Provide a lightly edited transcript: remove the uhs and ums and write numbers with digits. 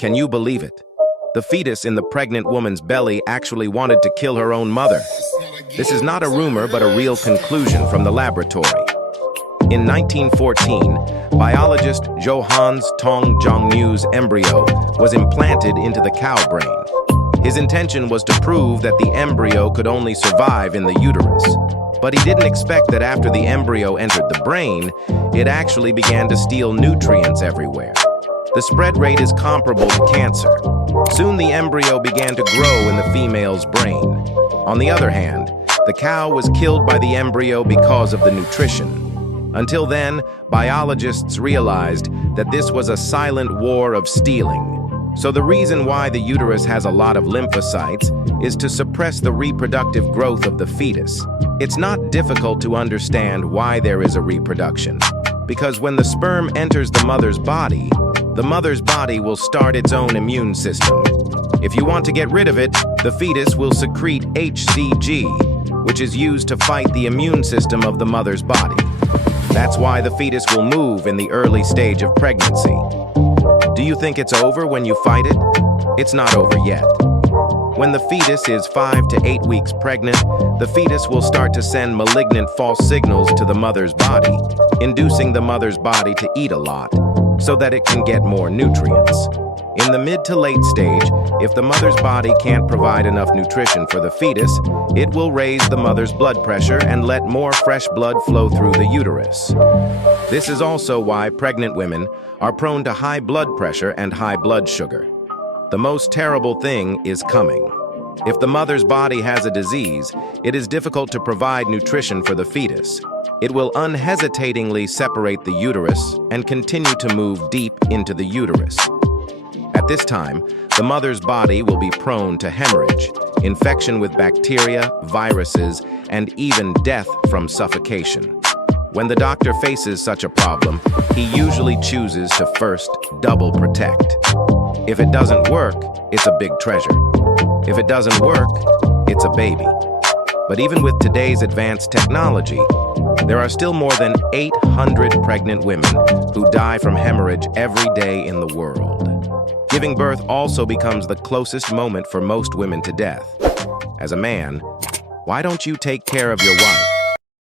Can you believe it? The fetus in the pregnant woman's belly actually wanted to kill her own mother. This is not a rumor, but a real conclusion from the laboratory. In 1914, biologist Johannes Tong Jongnu's embryo was implanted into the cow brain. His intention was to prove that the embryo could only survive in the uterus. But he didn't expect that after the embryo entered the brain, it actually began to steal nutrients everywhere. The spread rate is comparable to cancer. Soon the embryo began to grow in the female's brain. On the other hand, the cow was killed by the embryo because of the nutrition. Until then, biologists realized that this was a silent war of stealing. So the reason why the uterus has a lot of lymphocytes is to suppress the reproductive growth of the fetus. It's not difficult to understand why there is a reproduction, because when the sperm enters the mother's body will start its own immune system. If you want to get rid of it, the fetus will secrete HCG, which is used to fight the immune system of the mother's body. That's why the fetus will move in the early stage of pregnancy. Do you think it's over when you fight it? It's not over yet. When the fetus is 5 to 8 weeks pregnant, the fetus will start to send malignant false signals to the mother's body, inducing the mother's body to eat a lot so that it can get more nutrients. In the mid to late stage, if the mother's body can't provide enough nutrition for the fetus, it will raise the mother's blood pressure and let more fresh blood flow through the uterus. This is also why pregnant women are prone to high blood pressure and high blood sugar. The most terrible thing is coming. If the mother's body has a disease, it is difficult to provide nutrition for the fetus. It will unhesitatingly separate the uterus and continue to move deep into the uterus. At this time, the mother's body will be prone to hemorrhage, infection with bacteria, viruses, and even death from suffocation. When the doctor faces such a problem, he usually chooses to first double protect. If it doesn't work, it's a big treasure. If it doesn't work, it's a baby. But even with today's advanced technology, there are still more than 800 pregnant women who die from hemorrhage every day in the world. Giving birth also becomes the closest moment for most women to death. As a man, why don't you take care of your wife?